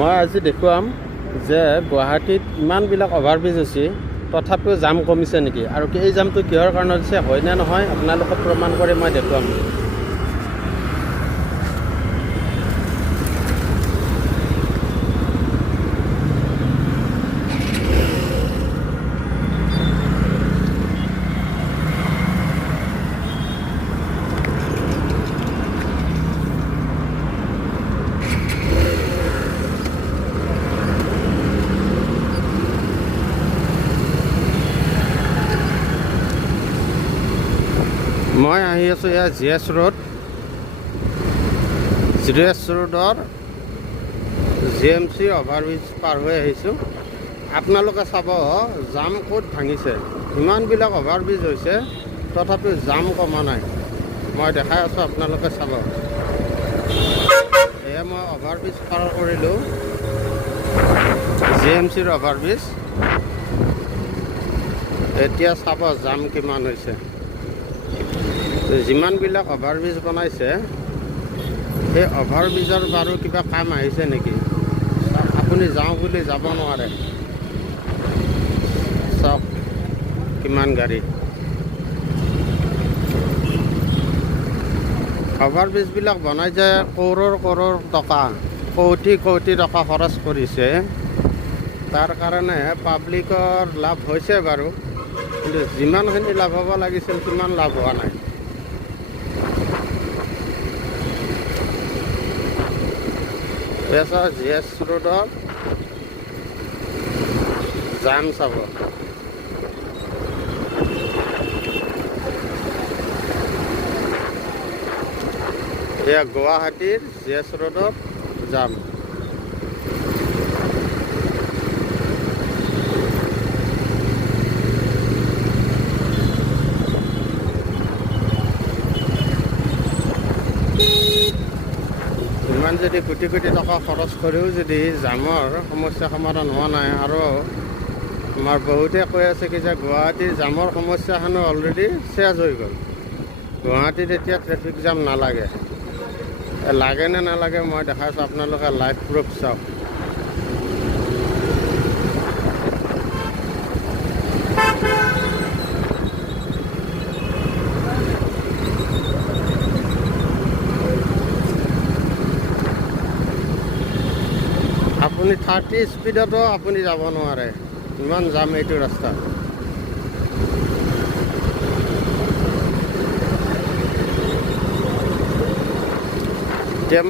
মই আজি দেখুৱাম যে গুৱাহাটীত ইমানবিলাক অভাৰব্ৰিজ হৈছে তথাপিও জাম কমিছে নেকি আৰু এই জামটো কিহৰ কাৰণে হৈছে হয় নে নহয় আপোনালোকক প্ৰমাণ কৰি মই দেখুৱাম। মই আহি আছোঁ এয়া GS ৰোড, GS ৰোডৰ GMC অভাৰব্ৰিজ পাৰ হৈ আহিছোঁ। আপোনালোকে চাব জাম ক'ত ভাঙিছে, ইমানবিলাক অভাৰব্ৰিজ হৈছে তথাপিও জাম কমা নাই। মই দেখাই আছোঁ, আপোনালোকে চাব। এয়া মই অভাৰব্ৰিজ পাৰ কৰিলোঁ, GMCৰ অভাৰব্ৰিজ। এতিয়া চাব জাম কিমান হৈছে। যিমানবিলাক অভাৰব্ৰিজ বনাইছে সেই অভাৰব্ৰিজৰ বাৰু কিবা কাম আহিছে নেকি? আপুনি যাওঁ বুলি যাব নোৱাৰে। চাওক কিমান গাড়ী। অভাৰব্ৰিজবিলাক বনাই যে কৰোৰ টকা, কোটি টকা খৰচ কৰিছে, তাৰ কাৰণে পাব্লিকৰ লাভ হৈছে বাৰু, কিন্তু যিমানখিনি লাভ হ'ব লাগিছিল সিমান লাভ হোৱা নাই। GS ৰোডৰ জাম চাব। এয়া গুৱাহাটীৰ GS ৰোডৰ জাম। ইমান যদি কোটি টকা খৰচ কৰিও যদি জামৰ সমস্যা সমাধান হোৱা নাই, আৰু আমাৰ বহুতে কৈ আছে কি যে গুৱাহাটীৰ জামৰ সমস্যাখনো অলৰেডি চেজ হৈ গ'ল, গুৱাহাটীত এতিয়া ট্ৰেফিক জাম নালাগে। লাগে নে নালাগে মই দেখাইছোঁ, আপোনালোকে লাইভ প্ৰুফ চাওক। আপুনি 30 স্পীডতো আপুনি যাব নোৱাৰে, ইমান জাম এইটো ৰাস্তা।